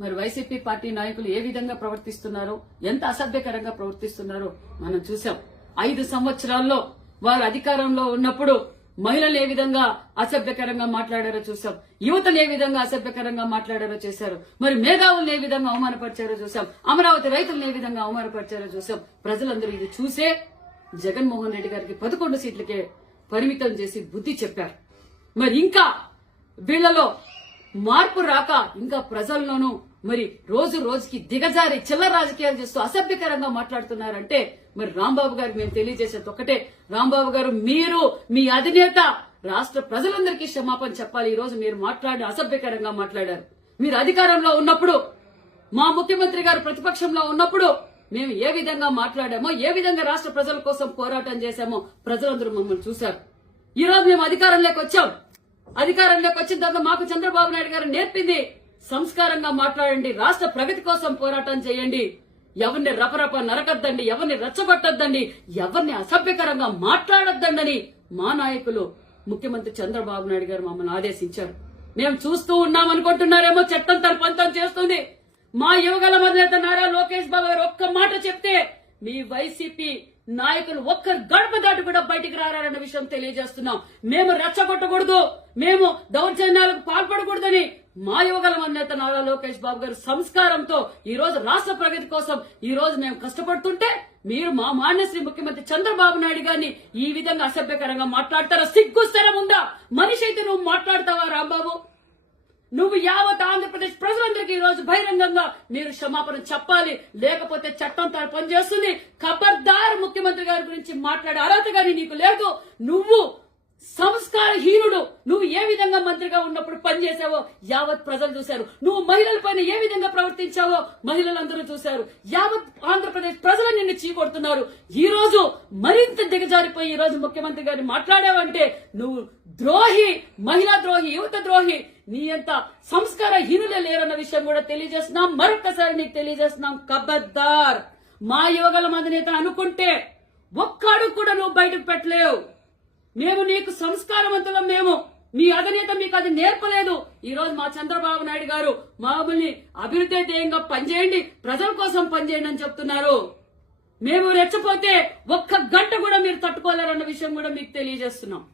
మరి YCP party నాయకులు ఏ విధంగా ప్రవర్తిస్తున్నారో, ఎంత అసభ్యకరంగా ప్రవర్తిస్తున్నారో మనం చూసాం. 5 సంవత్సరాల్లో వారు అధికారంలో ఉన్నప్పుడు మహిళలు ఏ విధంగా అసభ్యకరంగా మాట్లాడారో చూసాం. యువతను ఏ విధంగా అసభ్యకరంగా మాట్లాడారో చేశారు. మరి మేధావులను ఏ విధంగా అవమానపరిచారో చూసాం. అమరావతి రైతులను ఏ విధంగా అవమానపరిచారో చూసాం. ప్రజలందరూ ఇది చూసే జగన్మోహన్ రెడ్డి గారికి 11 సీట్లకే పరిమితం చేసి బుద్ధి చెప్పారు. మరి ఇంకా వీళ్లలో మార్పు రాక ఇంకా ప్రజల్లోనూ మరి రోజు రోజుకి దిగజారి చిల్లర రాజకీయాలు చేస్తూ అసభ్యకరంగా మాట్లాడుతున్నారంటే మరి రాంబాబు గారికి మేము తెలియజేసేది ఒకటే, రాంబాబు గారు మీరు మీ అధినేత రాష్ట్ర ప్రజలందరికీ క్షమాపణ చెప్పాలి. ఈ రోజు మీరు అసభ్యకరంగా మాట్లాడారు. మీరు అధికారంలో ఉన్నప్పుడు, మా ముఖ్యమంత్రి గారు ప్రతిపక్షంలో ఉన్నప్పుడు మేము ఏ విధంగా మాట్లాడామో, ఏ విధంగా రాష్ట్ర ప్రజల కోసం పోరాటం చేశామో ప్రజలందరూ మమ్మల్ని చూశారు. ఈ రోజు మేము అధికారంలోకి వచ్చాం. అధికారంలోకి వచ్చిన తర్వాత మాకు చంద్రబాబు నాయుడు గారు నేర్పింది సంస్కారంగా మాట్లాడండి, రాష్ట్ర ప్రగతి కోసం పోరాటం చేయండి, ఎవరిని రపరప నరకద్దండి, ఎవరిని రెచ్చగొట్టద్దండి, ఎవరిని అసభ్యకరంగా మాట్లాడొద్దండని మా నాయకులు ముఖ్యమంత్రి చంద్రబాబు నాయుడు గారు మమ్మల్ని ఆదేశించారు. మేము చూస్తూ ఉన్నామనుకుంటున్నారేమో, చట్టం తన పంతం చేస్తుంది. మా యువగల అధినేత నారా లోకేష్ బాబు గారు ఒక్క మాట చెప్తే మీ వైసీపీ నాయకులు ఒక్కరు గడప దాటి కూడా బయటికి రారన్న విషయం తెలియజేస్తున్నాం. మేము రెచ్చగొట్టకూడదు, మేము దౌర్జన్యాలకు పాల్పడకూడదని మా యువగల అధినేత నారా లోకేష్ బాబు గారు సంస్కారంతో ఈ రోజు రాష్ట్ర ప్రగతి కోసం ఈ రోజు మేము కష్టపడుతుంటే మీరు మా మాన్యశ్రీ ముఖ్యమంత్రి చంద్రబాబు నాయుడు గారిని ఈ విధంగా అసభ్యకరంగా మాట్లాడతారా? సిగ్గుస్తరం ఉందా? మనిషి అయితే నువ్వు మాట్లాడతావా రాంబాబు? నువ్వు యావత్ ఆంధ్రప్రదేశ్ ప్రజలందరికీ ఈ రోజు బహిరంగంగా మీరు క్షమాపణ చెప్పాలి, లేకపోతే చట్టం తన పనిచేస్తుంది. ఖబర్దార్ ముఖ్యమంత్రి గారి గురించి మాట్లాడే అర్హత గాని నీకు లేదు. నువ్వు సంస్కారహీనుడు. నువ్వు ఏ విధంగా మంత్రిగా ఉన్నప్పుడు పనిచేసావో యావత్ ప్రజలు చూశారు. నువ్వు మహిళల పైన ఏ విధంగా ప్రవర్తించావో మహిళలందరూ చూశారు. యావత్ ఆంధ్రప్రదేశ్ ప్రజలు నిన్ను చీకొడుతున్నారు. ఈ రోజు మరింత దిగజారిపోయి ఈ రోజు ముఖ్యమంత్రి గారిని మాట్లాడావంటే నువ్వు ద్రోహి, మహిళా ద్రోహి, యువత ద్రోహి. నీ అంత సంస్కారహీనులే లేరన్న విషయం కూడా తెలియజేస్తున్నాం. మరొకసారి నీకు తెలియజేస్తున్నాం, ఖబర్దార్. మా యువగల అధినేత అనుకుంటే ఒక్కడు కూడా నువ్వు బయటకు పెట్టలేవు. మేము నీకు సంస్కారవంతులం. మేము మీ అధినేత మీకు అది నేర్పలేదు. ఈ రోజు మా చంద్రబాబు నాయుడు గారు మమ్మల్ని అభివృద్ధి ధ్యేయంగా పనిచేయండి, ప్రజల కోసం పనిచేయండి అని చెప్తున్నారు. మేము రెచ్చపోతే ఒక్క గంట కూడా మీరు తట్టుకోలేరన్న విషయం కూడా మీకు తెలియజేస్తున్నాం.